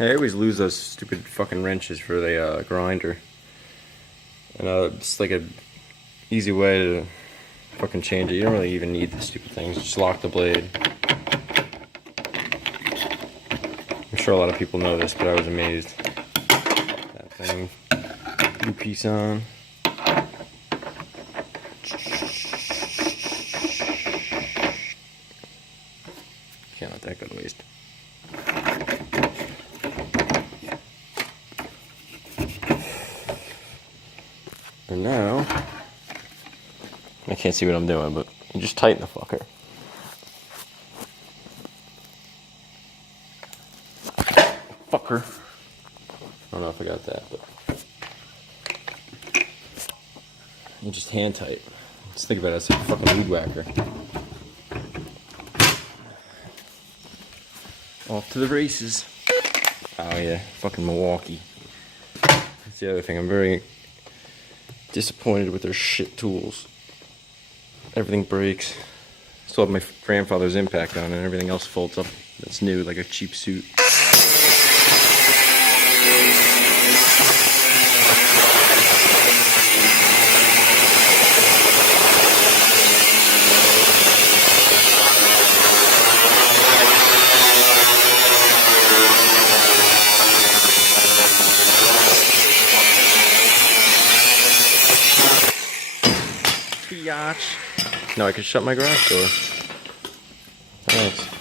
I always lose those stupid fucking wrenches for the grinder. And it's like a easy way to fucking change it. You don't really even need the stupid things. Just lock the blade. I'm sure a lot of people know this, but I was amazed. That thing. New piece on. Can't let that go to waste. And now, I can't see what I'm doing, but you just tighten the fucker. Fucker. I don't know if I got that, but you just hand tight. Just think about it as a fucking weed whacker. Off to the races. Oh yeah, fucking Milwaukee. That's the other thing. I'm very disappointed with their shit tools. Everything breaks. Still have my grandfather's impact on it, and everything else folds up. That's new, like a cheap suit. Biatch. Now I can shut my garage door. Thanks.